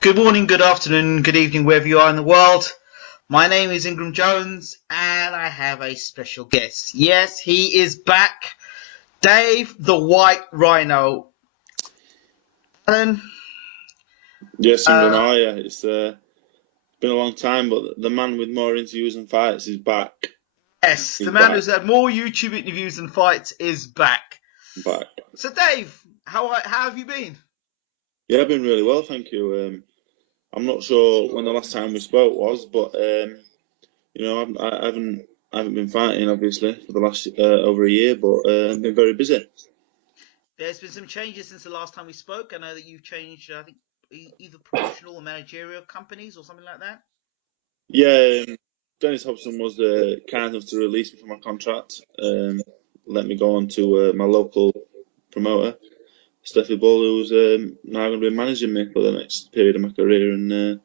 Good morning, good afternoon, good evening, wherever you are in the world. My name is Ingram Jones, and I have a special guest. Yes, he is back. Dave the White Rhino. Alan? Yes, Ingram, how are you? It's been a long time, but the man with more interviews and fights is back. Yes, He's the man back. who's had more YouTube interviews than fights is back. Back. So, Dave, how have you been? Yeah, I've been really well, thank you. I'm not sure when the last time we spoke was, but I haven't been fighting obviously for the last over a year, but I've been very busy. There's been some changes since the last time we spoke. I know that you've changed, I think, either promotional or managerial companies or something like that. Yeah, Dennis Hobson was kind enough to release me from my contract, let me go on to my local promoter, Steffi Ball, who's now going to be managing me for the next period of my career, and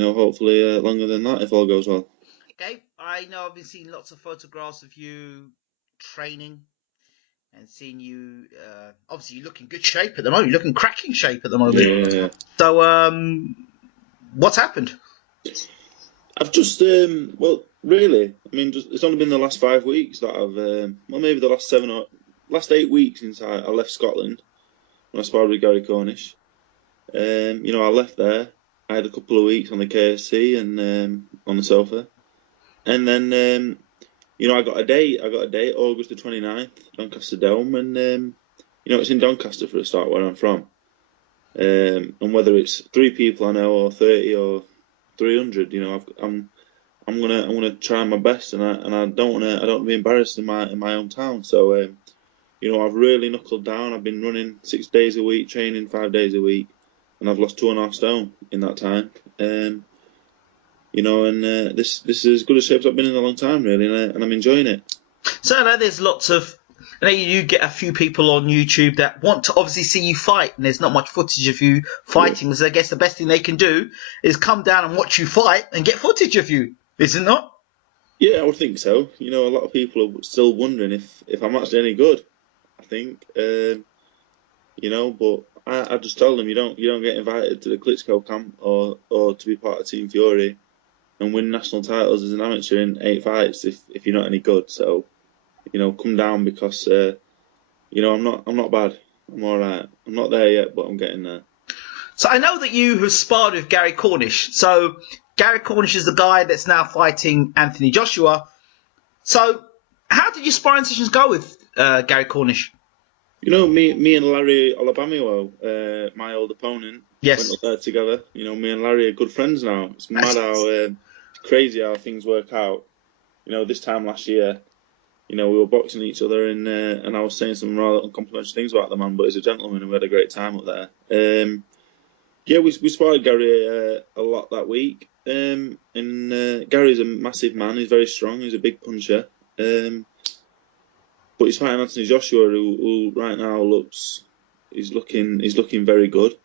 hopefully longer than that if all goes well. Okay, I know I've been seeing lots of photographs of you training and seeing you. Obviously, you look in good shape at the moment. You look in cracking shape at the moment. Yeah. So, what's happened? I've just really, I mean, it's only been the last 5 weeks that I've maybe the last 8 weeks since I left Scotland when I sparred with Gary Cornish. I left there. I had a couple of weeks on the KSC and on the sofa, and then I got a date. August the 29th, Doncaster Dome, and it's in Doncaster for a start, where I'm from. And whether it's 3 people I know or 30 or 300, I'm gonna try my best, and I don't want to be embarrassed in my hometown. So I've really knuckled down. I've been running 6 days a week, training 5 days a week, and I've lost 2.5 stone in that time. This is as good a shape as I've been in a long time, really, and I'm enjoying it. So I know there's lots of. I know you get a few people on YouTube that want to obviously see you fight, and there's not much footage of you fighting. Yeah. So I guess the best thing they can do is come down and watch you fight and get footage of you, is it not? Yeah, I would think so. A lot of people are still wondering if I'm actually any good. I think, but I just tell them you don't get invited to the Klitschko camp or to be part of Team Fury and win national titles as an amateur in 8 fights if you're not any good. So, come down because I'm not bad. I'm all right. I'm not there yet, but I'm getting there. So I know that you have sparred with Gary Cornish. So Gary Cornish is the guy that's now fighting Anthony Joshua. So how did your sparring sessions go with Gary Cornish? Me and Larry Olabamiwo, my old opponent, yes, went up there together. Me and Larry are good friends now. It's mad how crazy how things work out. This time last year, we were boxing each other, and I was saying some rather uncomplimentary things about the man, but he's a gentleman, and we had a great time up there. We sparred Gary a lot that week, and Gary's a massive man. He's very strong. He's a big puncher. But he's fighting Anthony Joshua, who right now he's looking very good.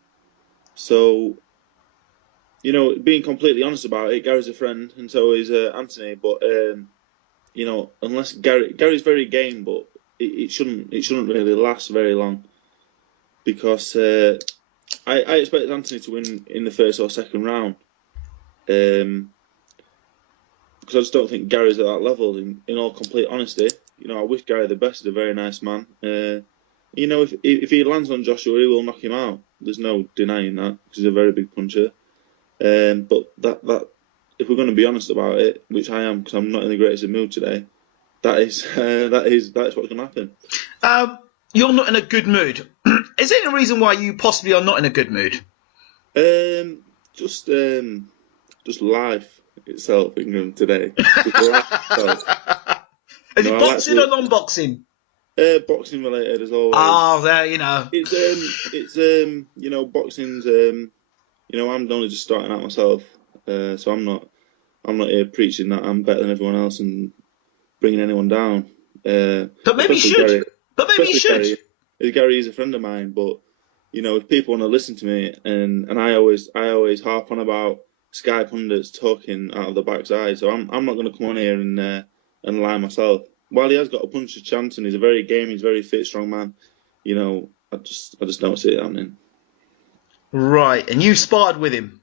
So, being completely honest about it, Gary's a friend, and so is Anthony. But unless Gary's very game, but it shouldn't really last very long, because I expect Anthony to win in the first or second round, because I just don't think Gary's at that level. In all complete honesty. I wish Gary the best. He's a very nice man. If he lands on Joshua, he will knock him out. There's no denying that, because he's a very big puncher. But that if we're going to be honest about it, which I am, because I'm not in the greatest of mood today, that's what's going to happen. You're not in a good mood. Is there a reason why you possibly are not in a good mood? Just life itself, England today. Is it boxing or non-boxing? Boxing related as always. Oh, there, It's boxing's. I'm only just starting out myself, so I'm not here preaching that I'm better than everyone else and bringing anyone down. But maybe you should. Gary is a friend of mine, but if people want to listen to me, and I always harp on about Sky pundits talking out of the backside, so I'm not going to come on here and lie myself. While he has got a puncher's chance and he's a very game, he's a very fit, strong man, I just don't see it happening. Right, and you sparred with him.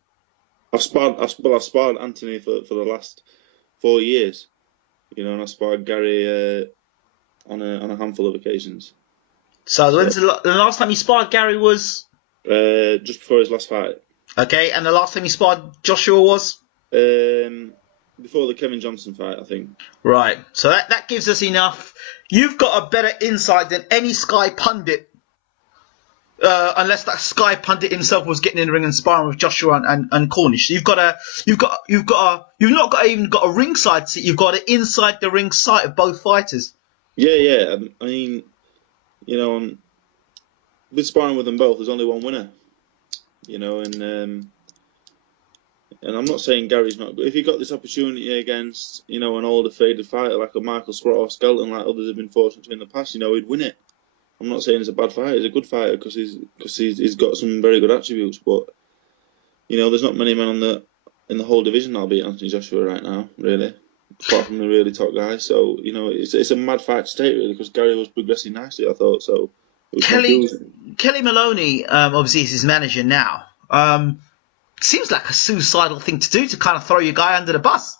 I've sparred Anthony for the last 4 years, and I sparred Gary on a handful of occasions. So when's the last time you sparred Gary was? Just before his last fight. Okay, and the last time you sparred Joshua was? Before the Kevin Johnson fight, I think. Right, so that gives us enough. You've got a better insight than any Sky pundit. Unless that Sky pundit himself was getting in the ring and sparring with Joshua and Cornish, you've not even got a ringside seat. You've got an inside the ring sight of both fighters. Yeah. I mean, with sparring with them both, there's only one winner. And I'm not saying Gary's not good. If he got this opportunity against, an older faded fighter like a Michael Skelton, like others have been fortunate to in the past, he'd win it. I'm not saying he's a bad fighter. He's a good fighter because he's got some very good attributes. But there's not many men in the whole division that'll beat Anthony Joshua right now, really, apart from the really top guys. So it's a mad fight to take, really, because Gary was progressing nicely, I thought. So it was Kelly Maloney, obviously, is his manager now. Seems like a suicidal thing to do, to kind of throw your guy under the bus.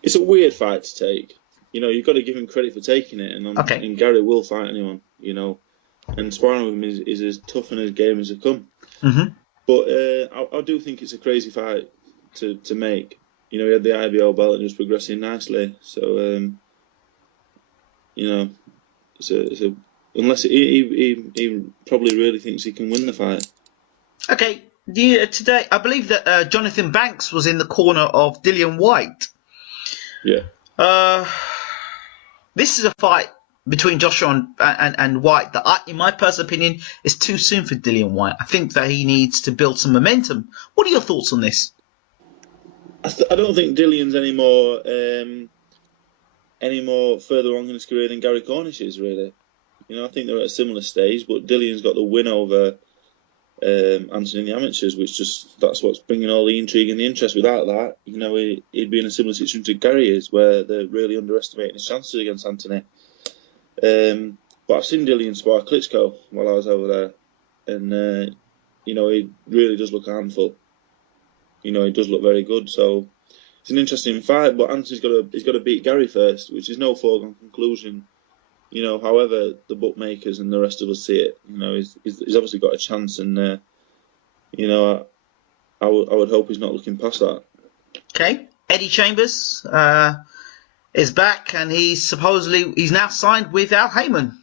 It's a weird fight to take. You've got to give him credit for taking it, and Gary will fight anyone. And sparring with him is as tough and as game as it come. Mm-hmm. But I do think it's a crazy fight to make. He had the IBO belt and was progressing nicely. So it's a unless he probably really thinks he can win the fight. Okay, today I believe that Jonathan Banks was in the corner of Dillian Whyte. Yeah. This is a fight between Joshua and Whyte that, in my personal opinion, is too soon for Dillian Whyte. I think that he needs to build some momentum. What are your thoughts on this? I don't think Dillian's any more further along in his career than Gary Cornish is, really. I think they're at a similar stage, but Dillian's got the win over Anthony in the amateurs, that's what's bringing all the intrigue and the interest. Without that, he'd be in a similar situation to Gary is, where they're really underestimating his chances against Anthony. But I've seen Dillian spar Klitschko while I was over there, and he really does look a handful. He does look very good. So it's an interesting fight, but Anthony's got to beat Gary first, which is no foregone conclusion. However the bookmakers and the rest of us see it, he's obviously got a chance, and I would hope he's not looking past that. Okay, Eddie Chambers is back, and he's now signed with Al Heyman.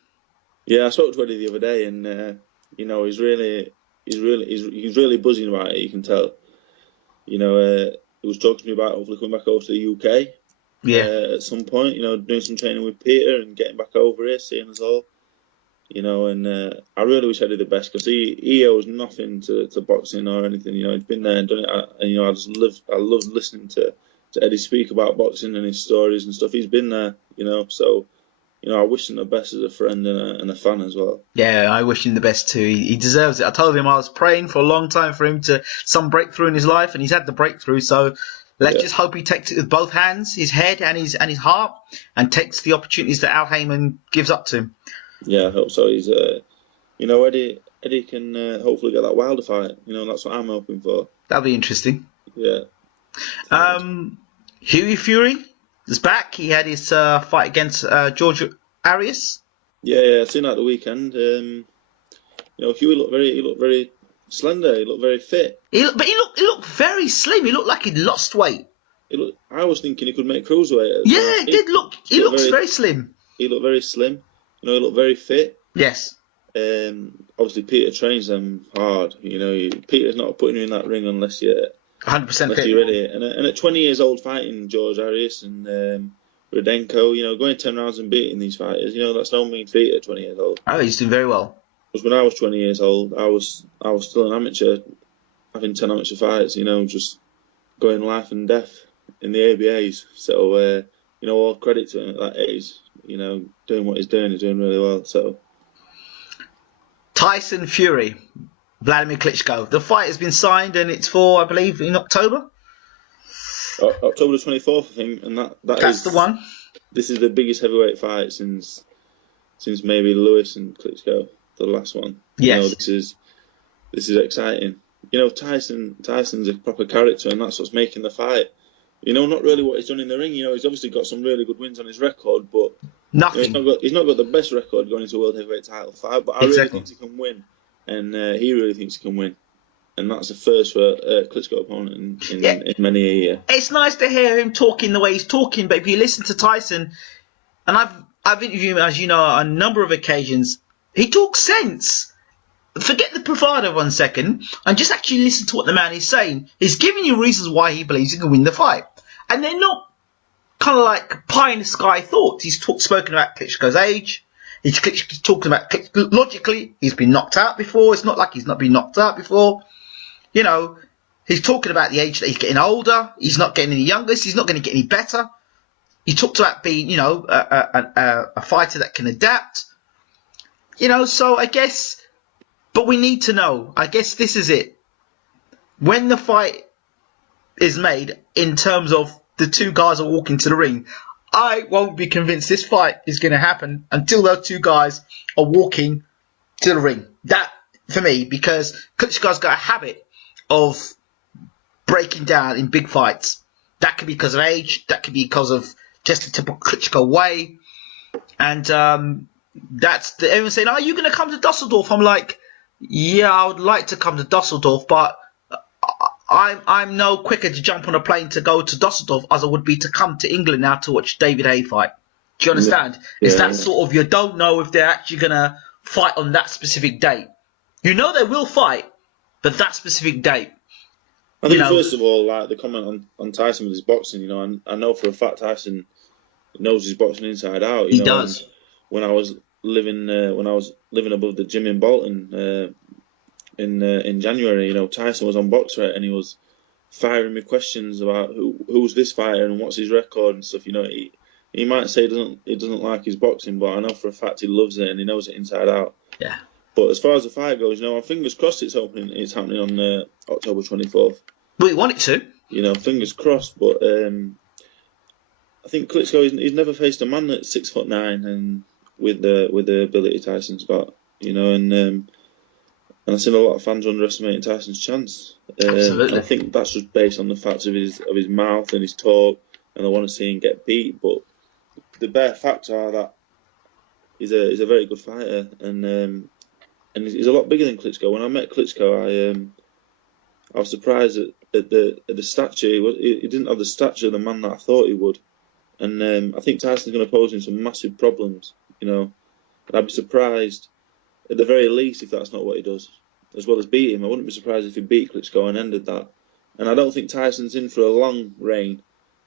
Yeah, I spoke to Eddie the other day, and he's really buzzing about it. You can tell. He was talking to me about hopefully coming back over to the UK. Yeah. At some point, doing some training with Peter and getting back over here, seeing us all. And I really wish Eddie the best, because he owes nothing to boxing or anything. He's been there and done it. And I love listening to Eddie speak about boxing and his stories and stuff. He's been there, So, I wish him the best as a friend and a fan as well. Yeah, I wish him the best too. He deserves it. I told him I was praying for a long time for him to some breakthrough in his life, and he's had the breakthrough. So let's just hope he takes it with both hands, his head and his heart, and takes the opportunities that Al Heyman gives up to him. Yeah, I hope so. He's, Eddie can hopefully get that Wilder fight. That's what I'm hoping for. That'll be interesting. Yeah. Hughie Fury is back. He had his fight against George Arias. Yeah, I've seen that the weekend. Hughie looked very slender. He looked very fit. He looked very slim. He looked like he'd lost weight. I was thinking he could make cruiserweight. Yeah, he did look. He looks very slim. He looked very slim. He looked very fit. Yes. Obviously, Peter trains them hard. Peter's not putting you in that ring unless you're 100% fit. You're ready. And at 20 years old, fighting George Arias and Rudenko, going 10 rounds and beating these fighters, that's no mean feat at 20 years old. Oh, he's doing very well. Because when I was 20 years old, I was still an amateur, having 10 amateur fights, just going life and death in the ABAs. So, all credit to him at that age, doing what he's doing really well. So, Tyson Fury, Vladimir Klitschko. The fight has been signed, and it's for, I believe, in October. October the 24th, I think, and that's the one. This is the biggest heavyweight fight since maybe Lewis and Klitschko, the last one. Yes. This This is exciting. You know, Tyson's a proper character, and that's what's making the fight. You know, not really what he's done in the ring. You know, he's obviously got some really good wins on his record, but Nothing. you know, he's not got the best record going into a world heavyweight title fight. But I really Exactly. think he can win, and he really thinks he can win, and that's the first for a Klitschko opponent in many a year. It's nice to hear him talking the way he's talking, but if you listen to Tyson, and I've interviewed him, as you know, on a number of occasions, he talks sense. Forget the bravado 1 second and just actually listen to what the man is saying. He's giving you reasons why he believes he can win the fight. And they're not kind of like pie in the sky thoughts. He's spoken about Klitschko's age. He's talking about logically, he's been knocked out before. It's not like he's not been knocked out before. You know, he's talking about the age that he's getting older. He's not getting any younger. He's not going to get any better. He talked about being, you know, a fighter that can adapt. You know, so I guess... But we need to know, I guess this is it. When the fight is made in terms of the two guys are walking to the ring, I won't be convinced this fight is going to happen until those two guys are walking to the ring. That, for me, because Klitschko's got a habit of breaking down in big fights. That could be because of age. That could be because of just the typical Klitschko way. And everyone's saying, are you going to come to Dusseldorf? I'm like... Yeah, I would like to come to Dusseldorf, but I'm no quicker to jump on a plane to go to Dusseldorf as I would be to come to England now to watch David Haye fight. Do you understand? Yeah. It's that sort of, you don't know if they're actually going to fight on that specific date. You know they will fight, but that specific date. I think, first of all, like the comment on Tyson with his boxing, you know, I know for a fact Tyson knows his boxing inside out. He does. When I was living above the gym in Bolton in January, you know, Tyson was on BoxRec and he was firing me questions about who's this fighter and what's his record and stuff. You know, he might say he doesn't like his boxing, but I know for a fact he loves it and he knows it inside out. Yeah. But as far as the fight goes, you know, fingers crossed it's happening on October 24th. We want it to. You know, fingers crossed. But I think Klitschko, he's never faced a man that's 6'9" and with the ability Tyson's got, you know, and I've seen a lot of fans underestimating Tyson's chance. Absolutely. I think that's just based on the fact of his mouth and his talk, and they want to see him get beat. But the bare facts are that he's a very good fighter, and he's a lot bigger than Klitschko. When I met Klitschko, I was surprised at the stature. He didn't have the stature of the man that I thought he would, and I think Tyson's going to pose him some massive problems. You know, and I'd be surprised, at the very least, if that's not what he does, as well as beat him. I wouldn't be surprised if he beat Klitschko and ended that. And I don't think Tyson's in for a long reign.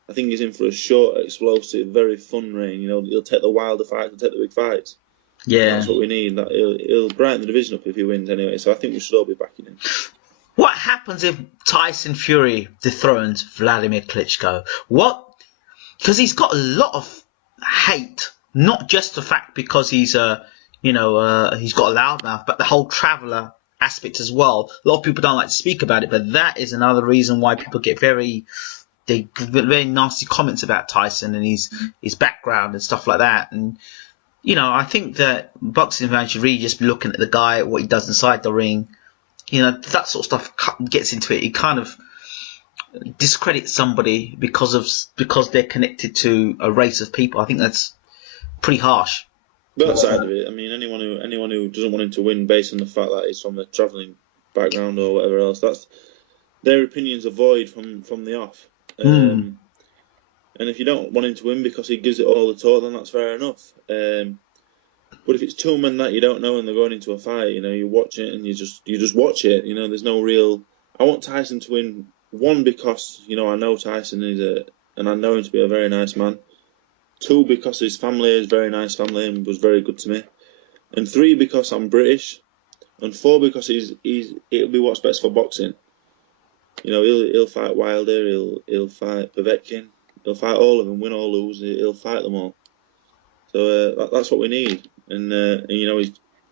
I think he's in for a short, explosive, very fun reign. You know, he'll take the wilder fights, he'll take the big fights. Yeah, that's what we need. That he'll brighten the division up if he wins anyway. So I think we should all be backing him. What happens if Tyson Fury dethrones Vladimir Klitschko? Because he's got a lot of hate. Not just the fact because he's he's got a loudmouth, but the whole traveller aspect as well. A lot of people don't like to speak about it, but that is another reason why people get very nasty comments about Tyson and his background and stuff like that. And you know, I think that boxing fans should really just be looking at the guy, what he does inside the ring. You know, that sort of stuff gets into it. He kind of discredits somebody because they're connected to a race of people. I think that's pretty harsh. That side of it, I mean, anyone who doesn't want him to win based on the fact that he's from a travelling background or whatever else, that's their opinions are void from the off. And if you don't want him to win because he gives it all the talk, then that's fair enough. But if it's two men that you don't know and they're going into a fight, you know, you watch it and you just watch it. You know, there's no real. I want Tyson to win. One, because you know I know Tyson and I know him to be a very nice man. Two, because his family is a very nice family and was very good to me. And three, because I'm British. And four, because it'll be what's best for boxing. You know, he'll fight Wilder, he'll fight Povetkin, he'll fight all of them, win or lose, he'll fight them all. So that's what we need. And you know,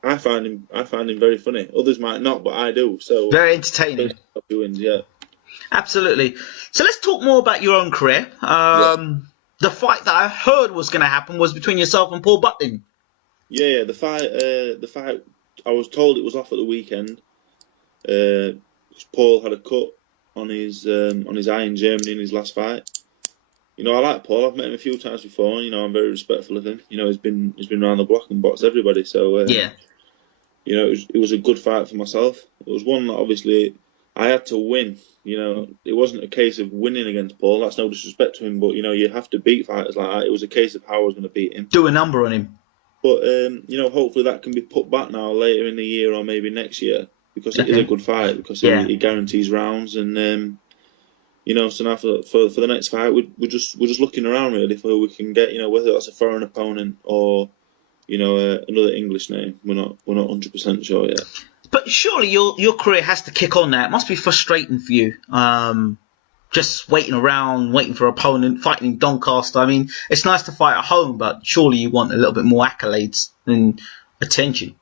I find him very funny. Others might not, but I do. So very entertaining. He wins, yeah. Absolutely. So let's talk more about your own career. The fight that I heard was going to happen was between yourself and Paul Button. Yeah. The fight. I was told it was off at the weekend. Paul had a cut on his eye in Germany in his last fight. You know, I like Paul. I've met him a few times before. You know, I'm very respectful of him. You know, he's been around the block and boxed everybody. So Yeah. You know, it was a good fight for myself. It was one that obviously I had to win. You know, it wasn't a case of winning against Paul. That's no disrespect to him, but you know, you have to beat fighters like that. It was a case of how I was going to beat him. Do a number on him. But you know, hopefully that can be put back now later in the year or maybe next year, because it is a good fight, because he guarantees rounds. And you know, so now for the next fight, we're just looking around really for who we can get. You know, whether that's a foreign opponent or you know another English name. We're not 100% sure yet. But surely your career has to kick on now. It must be frustrating for you. Just waiting around, waiting for an opponent, fighting in Doncaster. I mean, it's nice to fight at home, but surely you want a little bit more accolades and attention.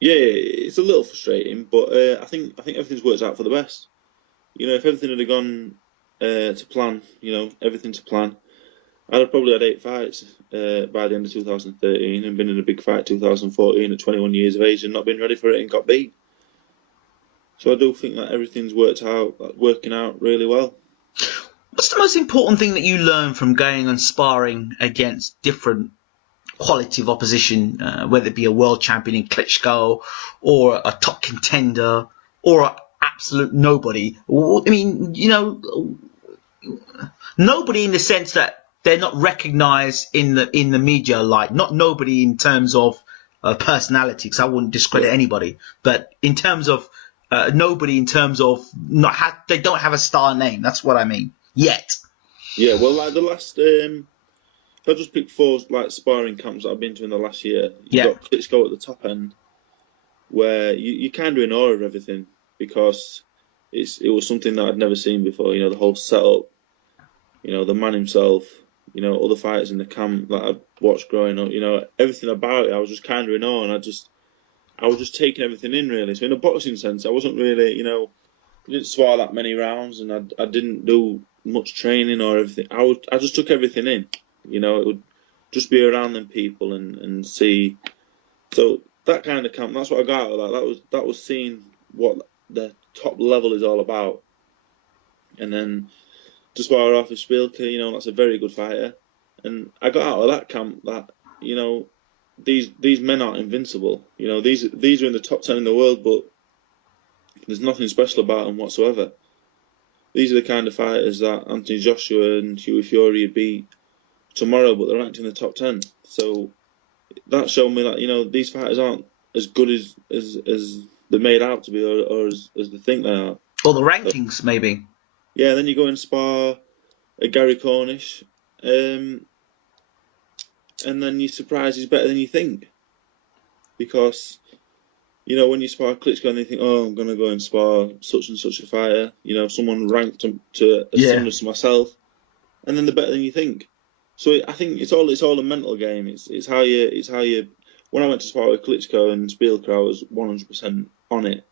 Yeah, it's a little frustrating, but I think everything's worked out for the best. You know, if everything had gone to plan, you know, everything to plan, I'd have probably had 8 fights by the end of 2013 and been in a big fight 2014 at 21 years of age and not been ready for it and got beat. So I do think that everything's working out really well. What's the most important thing that you learn from going and sparring against different quality of opposition, whether it be a world champion in Klitschko or a top contender or an absolute nobody? I mean, you know, nobody in the sense that they're not recognised in the media, like not nobody in terms of personality, because I wouldn't discredit anybody, but in terms of nobody in terms of they don't have a star name. That's what I mean. Yet. Yeah, well, like the last, if I just pick 4 like sparring camps that I've been to in the last year, you've got Klitschko at the top end, where you kind of in awe of everything because it was something that I'd never seen before. You know, the whole setup, you know, the man himself, you know, other fighters in the camp that I'd watched growing up, you know, everything about it, I was just kind of in awe, and I was just taking everything in really. So in a boxing sense, I wasn't really, you know, I didn't spar that many rounds, and I didn't do much training or everything. I just took everything in. You know, it would just be around them people and see. So that kind of camp, that's what I got out of that. That was seeing what the top level is all about. And then to spar off with Spielke, you know, that's a very good fighter. And I got out of that camp that, you know, these men aren't invincible. You know, these are in the top 10 in the world, but there's nothing special about them whatsoever. These are the kind of fighters that Anthony Joshua and Hughie Fury would beat tomorrow, but they're ranked in the top 10. So that showed me that, you know, these fighters aren't as good as they're made out to be, or as they think they are. Or the rankings, maybe. Yeah, then you go and spar a Gary Cornish, and then you're surprised he's better than you think. Because, you know, when you spar Klitschko and you think, oh, I'm going to go and spar such and such a fighter, you know, someone ranked to as similar to myself, and then they're better than you think. So I think it's all a mental game. It's how you. When I went to spar with Klitschko and Spielke, I was 100% on it,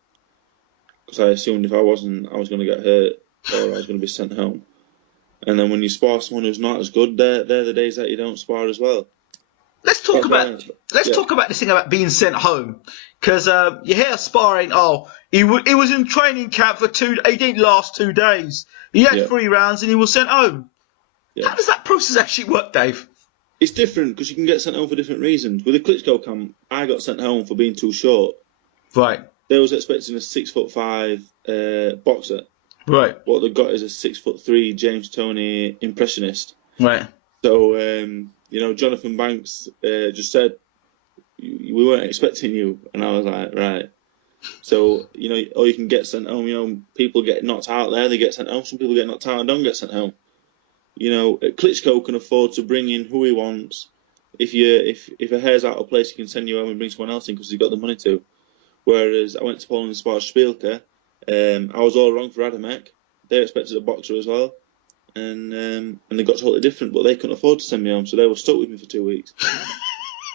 because I assumed if I wasn't, I was going to get hurt or I was going to be sent home. And then when you spar someone who's not as good, they're the days that you don't spar as well. Let's talk about this thing about being sent home, because you hear sparring. Oh, he was in training camp for 2. He didn't last 2 days. He had 3 rounds and he was sent home. Yeah. How does that process actually work, Dave? It's different because you can get sent home for different reasons. With the Klitschko camp, I got sent home for being too short. Right. They was expecting a 6'5" boxer. Right. What they got is a 6'3" James Toney impressionist. Right. So you know, Jonathan Banks just said, we weren't expecting you, and I was like, right. So, you know, or you can get sent home. You know, people get knocked out there, they get sent home. Some people get knocked out and don't get sent home. You know, Klitschko can afford to bring in who he wants. If a hair's out of place, he can send you home and bring someone else in because he's got the money to. Whereas I went to Poland and sparred Spielke. I was all wrong for Adamek. They expected a boxer as well. And they got totally different, but they couldn't afford to send me home, so they were stuck with me for 2 weeks.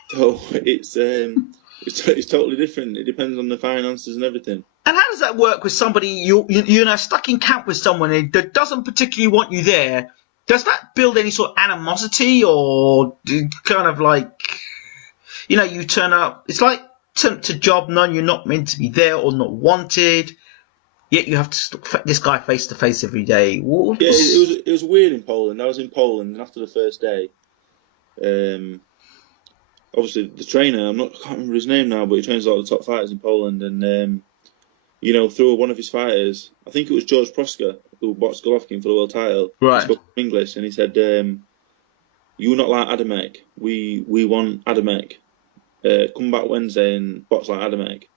So it's totally different. It depends on the finances and everything. And how does that work with somebody you're now stuck in camp with someone that doesn't particularly want you there? Does that build any sort of animosity, or kind of like, you know, you turn up? It's like to job knowing you're not meant to be there or not wanted. Yet you have to this guy face to face every day. Yeah, it was weird in Poland. I was in Poland, and after the first day, obviously the trainer, I can't remember his name now, but he trains a lot of the top fighters in Poland, and through one of his fighters, I think it was George Proska, who boxed Golovkin for the world title. Right. He spoke English, and he said, "You're not like Adamek. We want Adamek. Come back Wednesday and box like Adamek."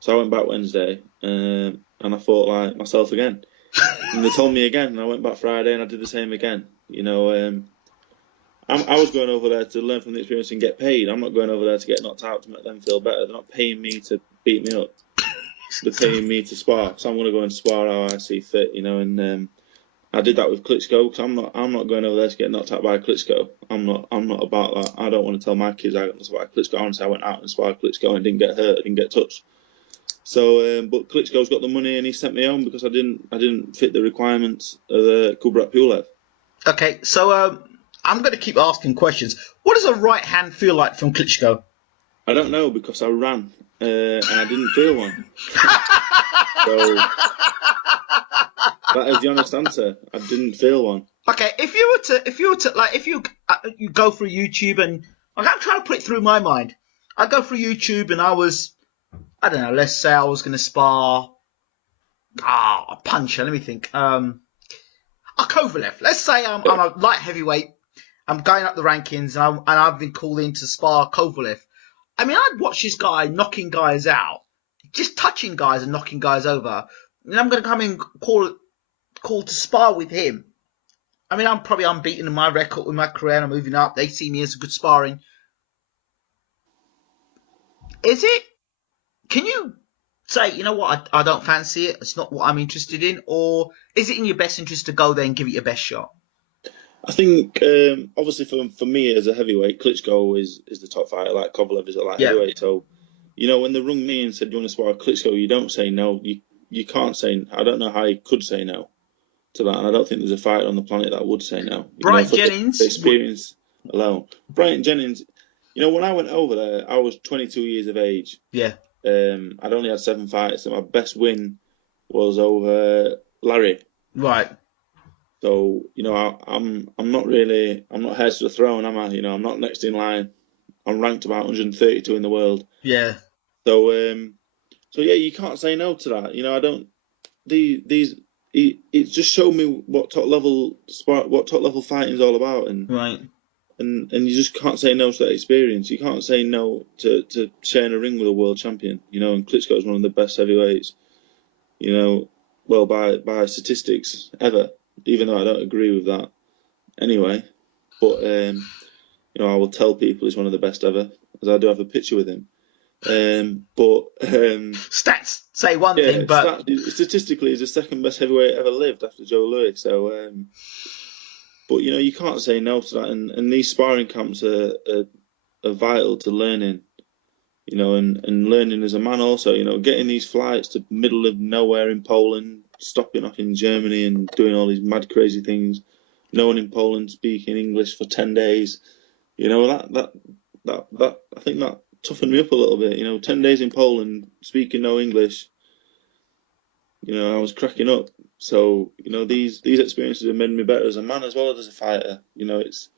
So I went back Wednesday, and I fought like myself again. And they told me again, and I went back Friday, and I did the same again. I was going over there to learn from the experience and get paid. I'm not going over there to get knocked out to make them feel better. They're not paying me to beat me up. They're paying me to spar. So I'm going to go and spar how I see fit, and I did that with Klitschko, because I'm not going over there to get knocked out by Klitschko. I'm not about that. I don't want to tell my kids I got knocked out by Klitschko. Honestly, I went out and sparred Klitschko and didn't get hurt, I didn't get touched. So, but Klitschko's got the money and he sent me home because I didn't fit the requirements of Kubrat Pulev. Okay, so I'm going to keep asking questions. What does a right hand feel like from Klitschko? I don't know, because I ran and I didn't feel one. So that is the honest answer. I didn't feel one. Okay, if you go through YouTube, and I'm trying to put it through my mind. I go through YouTube and I don't know, let's say I was going to spar a puncher. Let me think. A Kovalev. Let's say I'm a light heavyweight. I'm going up the rankings, and I've been called in to spar Kovalev. I mean, I'd watch this guy knocking guys out, just touching guys and knocking guys over. And I'm going to come in call to spar with him. I mean, I'm probably unbeaten in my record with my career, and I'm moving up. They see me as a good sparring. Is it? Can you say, you know what, I don't fancy it, it's not what I'm interested in? Or is it in your best interest to go there and give it your best shot? I think, obviously for me as a heavyweight, Klitschko is the top fighter, like Kovalev is a light heavyweight. So, when they rung me and said, "Do you want to spar Klitschko?" You don't say no. You can't say, I don't know how you could say no to that. And I don't think there's a fighter on the planet that would say no. Brian Jennings? The experience alone. Brian Jennings, when I went over there, I was 22 years of age. Yeah. I'd only had 7 fights, and my best win was over Larry. Right. So, I'm not head to the throne, am I? I'm not next in line. I'm ranked about 132 in the world. Yeah. So, yeah, you can't say no to that. I don't. It just showed me what top level fighting is all about, and right. And you just can't say no to that experience. You can't say no to sharing a ring with a world champion. And Klitschko is one of the best heavyweights. Well, by statistics ever. Even though I don't agree with that, anyway. But I will tell people he's one of the best ever, as I do have a picture with him. Stats say one thing, but statistically, he's the second best heavyweight ever lived after Joe Louis. So, but you can't say no to that, and these sparring camps are vital to learning. And learning as a man also. Getting these flights to middle of nowhere in Poland, stopping off in Germany, and doing all these mad crazy things. No one in Poland speaking English for 10 days. That I think that toughened me up a little bit. 10 days in Poland speaking no English. I was cracking up. So these experiences have made me better as a man as well as a fighter. It's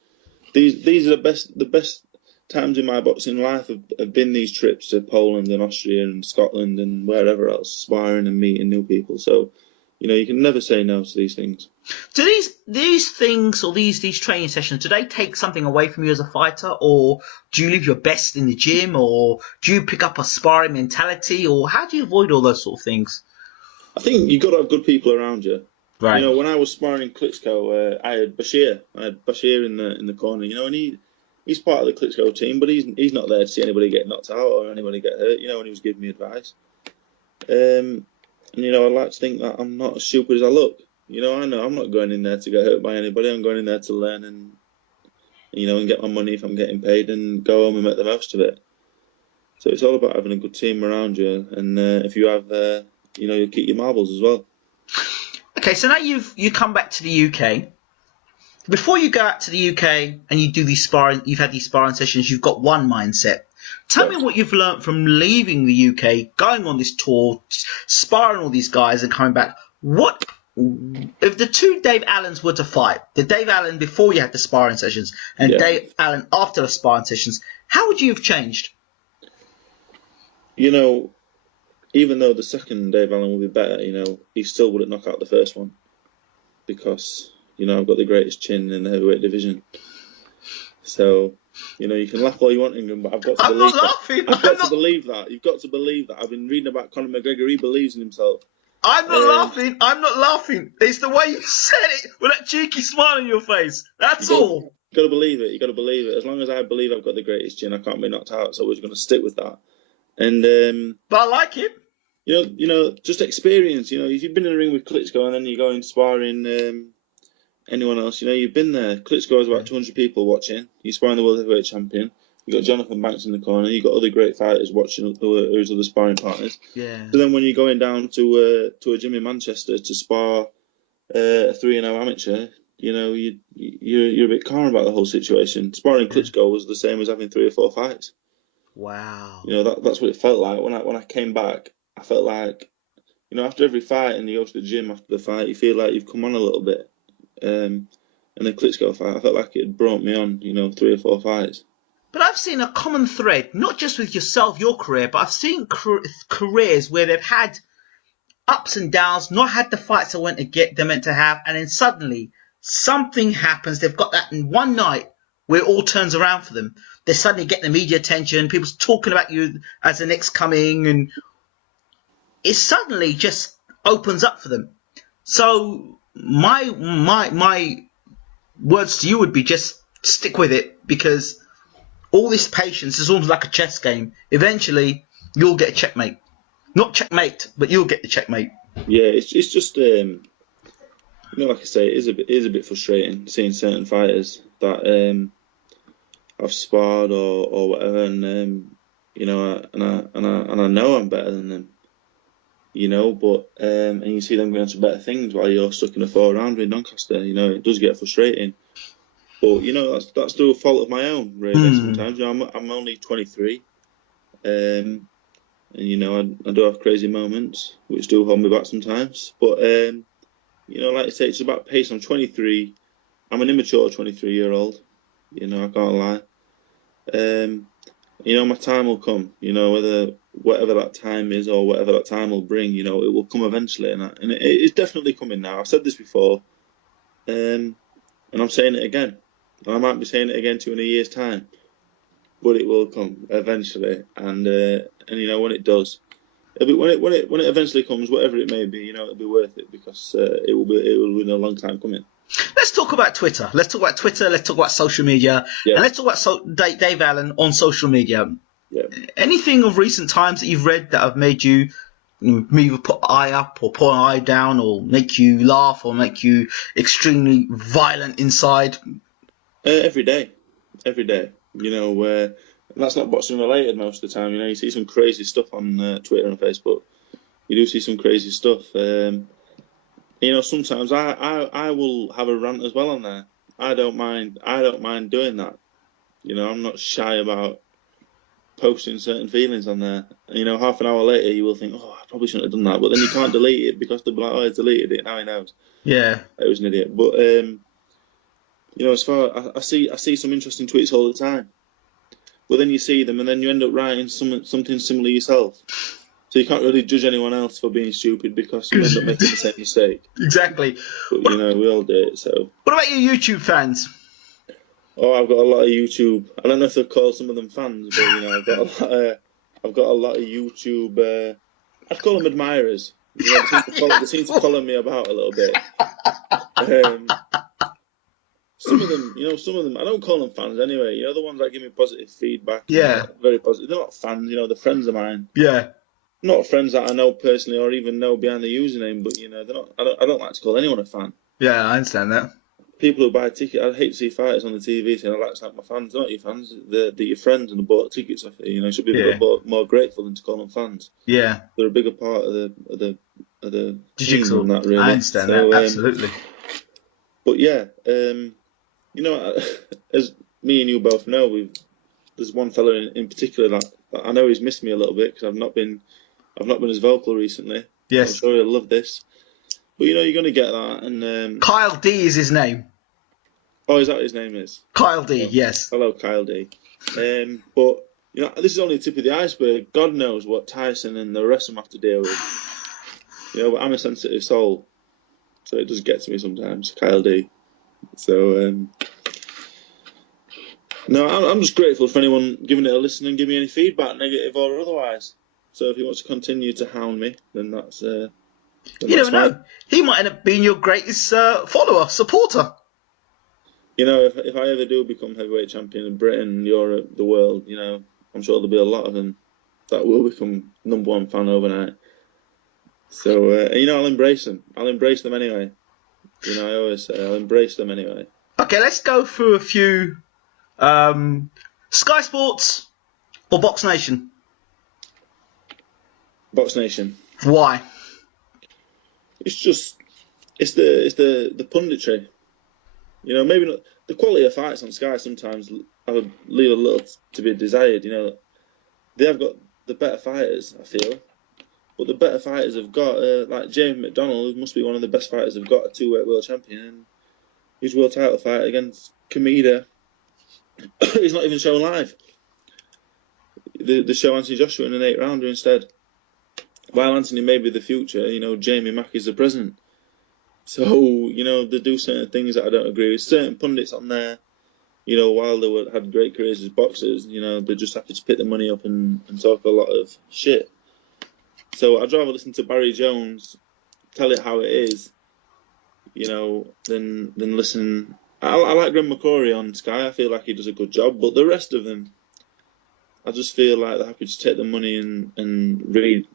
these are the best times in my boxing life have been these trips to Poland and Austria and Scotland and wherever else, sparring and meeting new people. So you can never say no to these things. Do these things, or these training sessions, do they take something away from you as a fighter, or do you live your best in the gym, or do you pick up a sparring mentality, or how do you avoid all those sort of things? I think you've got to have good people around you. Right. When I was sparring Klitschko, I had Bashir. in the corner. And he's part of the Klitschko team, but he's not there to see anybody get knocked out or anybody get hurt. And he was giving me advice. And I like to think that I'm not as stupid as I look. I know I'm not going in there to get hurt by anybody. I'm going in there to learn and get my money if I'm getting paid, and go home and make the most of it. So it's all about having a good team around you, and if you have, you'll keep your marbles as well. Okay, so now you come back to the UK. Before you go out to the UK and you do these sparring, you've had these sparring sessions. You've got one mindset. Tell me what you've learnt from leaving the UK, going on this tour, sparring all these guys and coming back. What if the two Dave Allens were to fight? The Dave Allen before you had the sparring sessions and Dave Allen after the sparring sessions. How would you have changed? You know, even though the second Dave Allen will be better, you know, he still wouldn't knock out the first one because, you know, I've got the greatest chin in the heavyweight division. So, you know, you can laugh all you want, England, but I've got to believe that. I've got to believe that. You've got to believe that. I've been reading about Conor McGregor. He believes in himself. I'm not laughing. I'm not laughing. It's the way you said it with that cheeky smile on your face. That's all. You got to believe it. You got to believe it. As long as I believe I've got the greatest chin, I can't be knocked out. So we're going to stick with that. And but I like it. You know, just experience. You know, if you've been in the ring with Klitschko and then you go in sparring anyone else, you know, you've been there. Klitschko has about 200 people watching. He's sparring the world heavyweight champion. You've got Jonathan Banks in the corner. You've got other great fighters watching who's other sparring partners. Yeah. So then when you're going down to a gym in Manchester to spar a 3-0 amateur, you know, you're a bit calm about the whole situation. Sparring Klitschko was the same as having 3 or 4 fights. Wow. You know, that's what it felt like. When I came back, I felt like, you know, after every fight and you go to the gym after the fight, you feel like you've come on a little bit. And the Klitschko fight, I felt like it had brought me on, you know, 3 or 4 fights. But I've seen a common thread, not just with yourself, your career, but I've seen careers where they've had ups and downs, not had the fights they're meant to have, and then suddenly something happens. They've got that in one night where it all turns around for them. They suddenly get the media attention, people's talking about you as the next coming, and it suddenly just opens up for them. So my words to you would be just stick with it, because all this patience is almost like a chess game. Eventually, you'll get a checkmate. Not checkmate, but you'll get the checkmate. Yeah, it's just you know, like I say, it is a bit frustrating seeing certain fighters that I've sparred or whatever, and you know, and I know I'm better than them. You know, but and you see them going to better things while you're stuck in a 4-round in Doncaster. You know, it does get frustrating. But you know, that's through a fault of my own, really. Sometimes, you know, I'm only 23, and you know, I do have crazy moments which do hold me back sometimes. But you know, like I say, it's about pace. I'm 23. I'm an immature 23-year-old. You know, I can't lie. You know, my time will come. You know, whatever that time is or whatever that time will bring, you know, it will come eventually, and it's definitely coming now. I've said this before, and I'm saying it again. I might be saying it again to you in a year's time, but it will come eventually, and you know, when it does, when it eventually comes, whatever it may be, you know, it'll be worth it, because it will be a long time coming. Let's talk about Twitter. Let's talk about social media, and let's talk about Dave Allen on social media. Yeah. Anything of recent times that you've read that have made you either put eye up or put an eye down, or make you laugh or make you extremely violent inside? Every day. You know, that's not boxing related most of the time. You know, you see some crazy stuff on Twitter and Facebook. You do see some crazy stuff. You know, sometimes I will have a rant as well on there. I don't mind doing that. You know, I'm not shy about posting certain feelings on there. You know, half an hour later you will think, oh, I probably shouldn't have done that, but then you can't delete it because they'll be like, oh, I deleted it, now he knows. Yeah, I was an idiot. But you know, as far I see some interesting tweets all the time, but then you see them and then you end up writing something similar yourself. So you can't really judge anyone else for being stupid because you end up making the same mistake. Exactly. But you know, we all do it. So. What about your YouTube fans? Oh, I've got a lot of YouTube. I don't know if they call some of them fans, but you know, I've got a lot of YouTube. I'd call them admirers. You know, they seem to follow me about a little bit. Some of them, I don't call them fans anyway. You know, the ones that give me positive feedback. Yeah. You know, very positive. They're not fans. You know, they're friends of mine. Yeah. Not friends that I know personally or even know behind the username, but you know, they're not. I don't like to call anyone a fan. Yeah, I understand that. People who buy tickets, I hate to see fighters on the TV saying, I like to thank my fans. They're not your fans, they're your friends and they bought tickets off you. You know, you should be a bit more grateful than to call them fans. Yeah. They're a bigger part of the jigsaw. team than that, really. I understand that, absolutely. But yeah, you know, as me and you both know, there's one fella in particular that I know he's missed me a little bit because I've not been as vocal recently. Yes. I'm sure he'll love this. But you're going to get that. And Kyle D is his name. Oh, is that what his name is? Kyle D. Yes. Hello, Kyle D. But this is only the tip of the iceberg. God knows what Tyson and the rest of them have to deal with. But I'm a sensitive soul, so it does get to me sometimes. Kyle D. So no, I'm just grateful for anyone giving it a listen and giving me any feedback, negative or otherwise. So if he wants to continue to hound me, then that's. You never know. He might end up being your greatest follower, supporter. If I ever do become heavyweight champion in Britain, Europe, the world, I'm sure there'll be a lot of them that will become #1 fan overnight. So, I'll embrace them. I'll embrace them anyway. I always say I'll embrace them anyway. Okay, let's go through a few. Sky Sports or Box Nation? Box Nation. Why? It's the punditry. Maybe not the quality of fights on Sky. Sometimes leave a little to be desired. They have got the better fighters, I feel, but the better fighters have got like James McDonald, who must be one of the best fighters they've got, a 2-weight world champion, and his world title fight against Kameda. He's not even shown live. They show Anthony Joshua in an 8-rounder instead. While Anthony may be the future, Jamie Mackey's the present. So, they do certain things that I don't agree with. Certain pundits on there, while they had great careers as boxers, they're just happy to pick the money up and talk a lot of shit. So I'd rather listen to Barry Jones tell it how it is, than listen. I like Graham McCrory on Sky. I feel like he does a good job. But the rest of them, I just feel like they're happy to take the money and read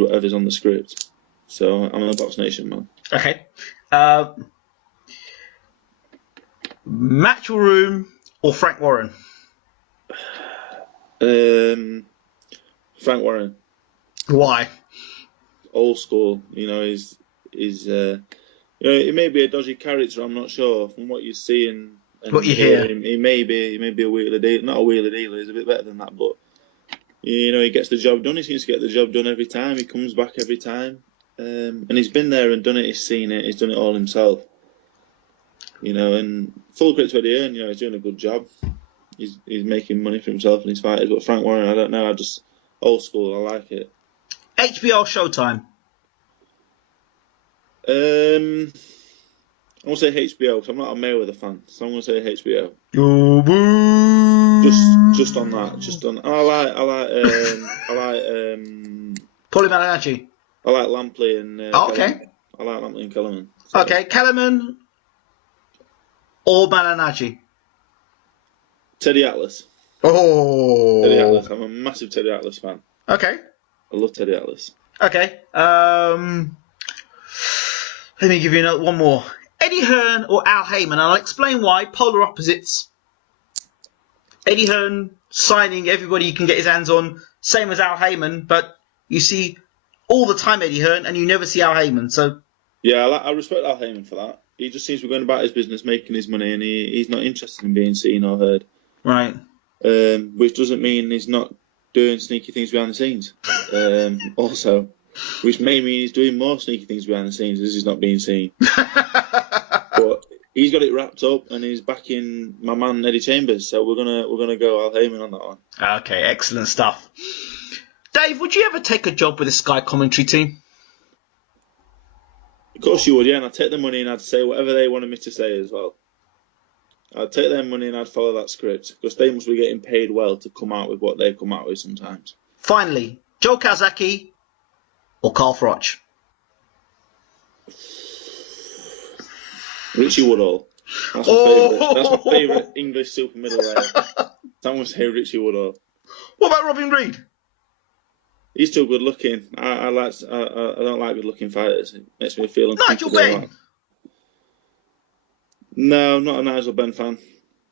whatever's on the script. So I'm a Box Nation man. Okay. Matchroom Room or Frank Warren? Frank Warren. Why? Old school. He's he may be a dodgy character. I'm not sure from what you see and what you hear. He may be a wheeler dealer. Not a wheeler dealer. He's a bit better than that, but he gets the job done. He seems to get the job done every time. He comes back every time. And he's been there and done it. He's seen it. He's done it all himself. And full credit to Eddie Hearn. He's doing a good job. He's making money for himself and his fighters. But Frank Warren, I don't know. I just old school. I like it. HBO Showtime. I'm gonna say HBO because I'm not a Mayweather fan, so I'm gonna say HBO. Just on that. I like Paulie Malignaggi. I like Lampley and. Okay. I like Lampley and Kellerman. So. Okay, Kellerman or Malignaggi? Teddy Atlas. Oh. Teddy Atlas. I'm a massive Teddy Atlas fan. Okay. I love Teddy Atlas. Okay. Let me give you one more. Eddie Hearn or Al Heyman? I'll explain why. Polar opposites. Eddie Hearn signing everybody he can get his hands on, same as Al Heyman, but you see all the time Eddie Hearn and you never see Al Heyman. So yeah, I respect Al Heyman for that. He just seems to be going about his business, making his money, and he's not interested in being seen or heard. Right. Which doesn't mean he's not doing sneaky things behind the scenes. Also, which may mean he's doing more sneaky things behind the scenes as he's not being seen. But he's got it wrapped up, and he's backing my man Eddie Chambers. So we're gonna go Al Heyman on that one. Okay, excellent stuff. Dave, would you ever take a job with a Sky commentary team? Of course you would, yeah. And I'd take the money and I'd say whatever they wanted me to say as well. I'd take their money and I'd follow that script because they must be getting paid well to come out with what they come out with sometimes. Finally, Joe Kazaki or Carl Froch? Richie Woodall. That's my favourite English super middleweight. I'm going to say Richie Woodall. What about Robin Reed? He's still good looking. I don't like good looking fighters. It makes me feel uncomfortable. Nigel Benn? No, not a Nigel Benn fan.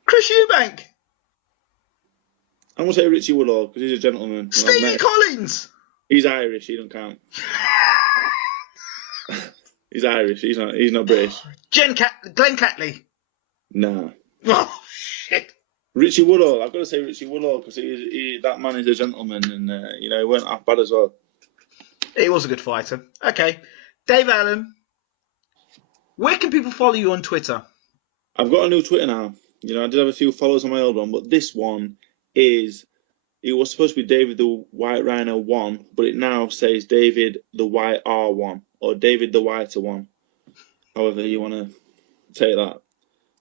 Chris Eubank? I'm going to say Richie Woodall because he's a gentleman. Stevie Collins? He's Irish, he don't count. He's Irish, he's not British. Glenn Catley? Nah. Oh, shit. Richie Woodall. I've got to say Richie Woodall because that man is a gentleman, and he weren't half bad as well. He was a good fighter. Okay, Dave Allen, where can people follow you on Twitter? I've got a new Twitter now. I did have a few followers on my old one, but this one is. It was supposed to be David the White Rhino 1, but it now says David the White R1 or David the Whiter 1. However you want to take that.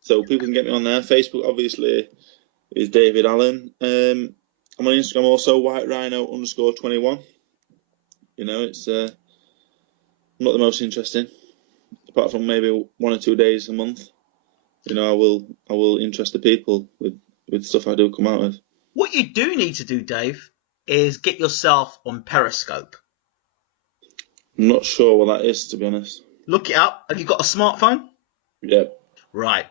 So people can get me on there. Facebook obviously is David Allen. I'm on Instagram also, White Rhino _21. It's not the most interesting, apart from maybe 1 or 2 days a month. I will interest the people with stuff I do come out with. What you do need to do, Dave, is get yourself on Periscope. I'm not sure what that is, to be honest. Look it up. Have you got a smartphone? Yeah. Right.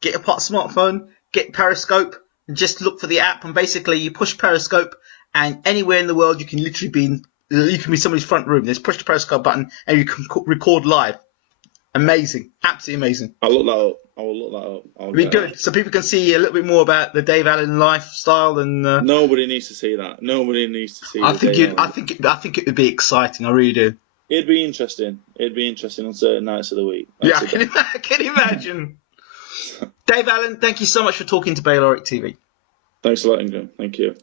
Get a smartphone, get Periscope, and just look for the app. And basically, you push Periscope, and anywhere in the world, you can literally be. You can be somebody's front room. Just push the Periscope button, and you can record live. Amazing, absolutely amazing. I'll look that up. I will look that up. It'll be good, so people can see a little bit more about the Dave Allen lifestyle. And nobody needs to see that. Nobody needs to see. I think it would be exciting. I really do. It'd be interesting. It'd be interesting on certain nights of the week. Yeah, I can imagine. Dave Allen, thank you so much for talking to Bayloric TV. Thanks a lot, Ingram. Thank you.